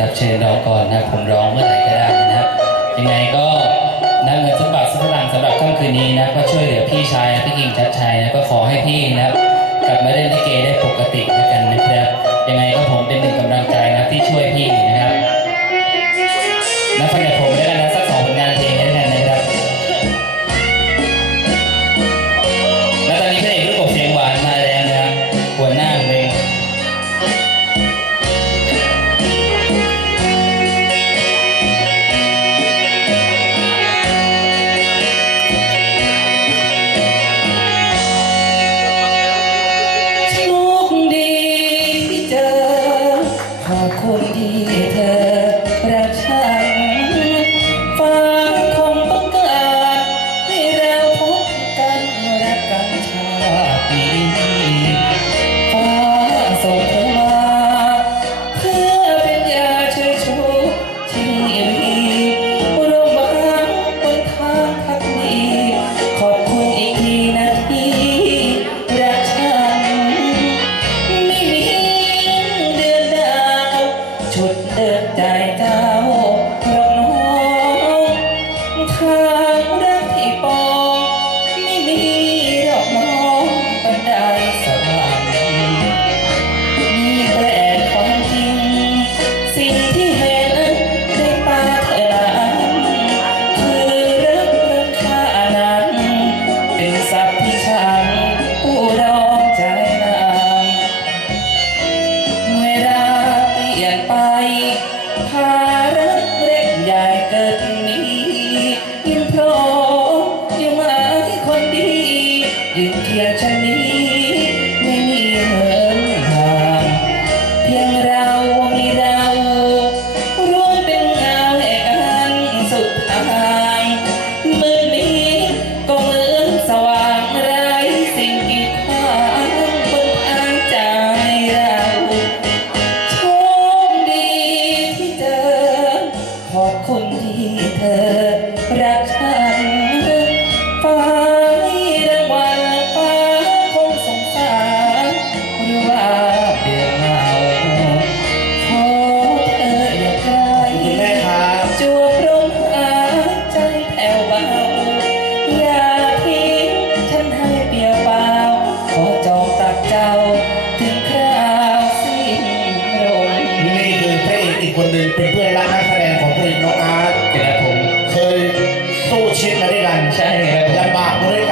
รับเชิญรอก่อนนะผมร้องเมื่อไหร่ก็ได้นะครับ ยังไงก็นับเงินสักบาทสักสตางสำหรับค่ำคืนนี้นะก็ช่วยเหลือพี่ชายพี่กิ่งชัดชัยนะก็ขอให้พี่นะครับ กลับมาเล่นลิเกได้ปกติแล้วกันนะครับ ขอบคุณที่เธอ เดินใจเจ้า ยืนเคียงฉันนี้ไม่มีเหินห่างเพียงเรามีเรารวมเป็นเงาให้กันสุดทางมืดมิดก็เหมือนสว่างไร้สิ่งกีดขวางบนทางใจเราโชคดีที่เจอขอบคุณที่เธอรักฉัน คนหนึ่งเป็นเพื่อนรักนักแสดงของพระเอกน้องอาร์ต ครับผม เคยสู้ชีวิตมาด้วยกันใช่ครับผม ลำบากมาด้วยกัน